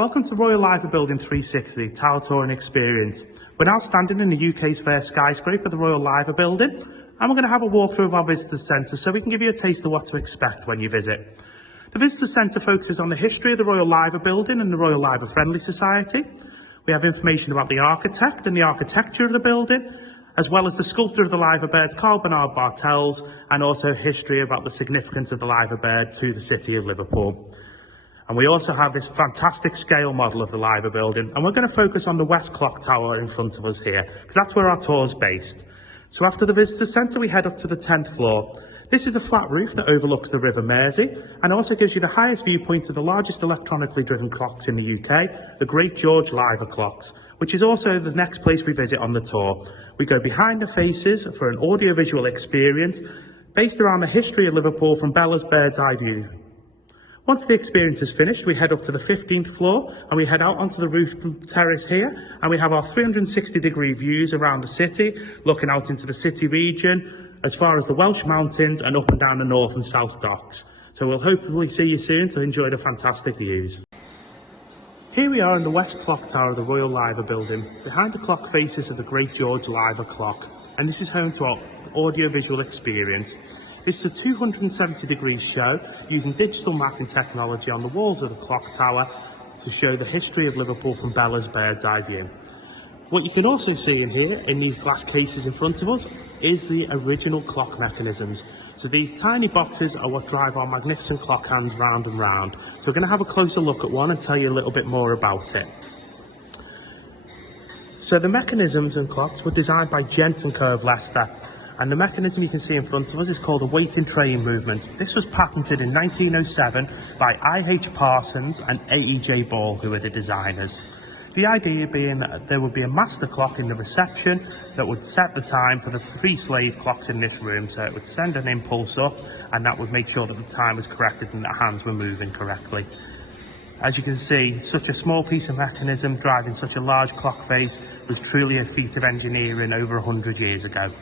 Welcome to RLB360 Tower Touring Experience. We're now standing in the UK's first skyscraper, the Royal Liver Building, and we're going to have a walkthrough of our visitor centre so we can give you a taste of what to expect when you visit. The visitor centre focuses on the history of the Royal Liver Building and the Royal Liver Friendly Society. We have information about the architect and the architecture of the building, as well as the sculptor of the liver birds, Carl Bernard Bartels, and also history about the significance of the liver bird to the city of Liverpool. And we also have this fantastic scale model of the Liver Building, and we're going to focus on the West Clock Tower in front of us here, because that's where our tour is based. So after the visitor centre, we head up to the 10th floor. This is the flat roof that overlooks the River Mersey, and also gives you the highest viewpoint of the largest electronically driven clocks in the UK, the Great George Liver clocks, which is also the next place we visit on the tour. We go behind the faces for an audiovisual experience based around the history of Liverpool from Bella's bird's eye view. Once the experience is finished, we head up to the 15th floor and we head out onto the roof terrace here, and we have our 360-degree views around the city, looking out into the city region, as far as the Welsh Mountains and up and down the north and south docks. So we'll hopefully see you soon to enjoy the fantastic views. Here we are in the West Clock Tower of the Royal Liver Building. Behind the clock faces of the Great George Liver clock, and this is home to our audiovisual experience. This is a 270-degree show using digital mapping technology on the walls of the clock tower to show the history of Liverpool from Bella's bird's eye view. What you can also see in here, in these glass cases in front of us, is the original clock mechanisms. So these tiny boxes are what drive our magnificent clock hands round and round. So we're going to have a closer look at one and tell you a little bit more about it. So the mechanisms and clocks were designed by Gent & Co of Leicester. And the mechanism you can see in front of us is called a waiting train movement. This was patented in 1907 by I.H. Parsons and A.E.J. Ball, who were the designers. The idea being that there would be a master clock in the reception that would set the time for the 3 slave clocks in this room, so it would send an impulse up and that would make sure that the time was corrected and the hands were moving correctly. As you can see, such a small piece of mechanism driving such a large clock face was truly a feat of engineering over 100 years ago.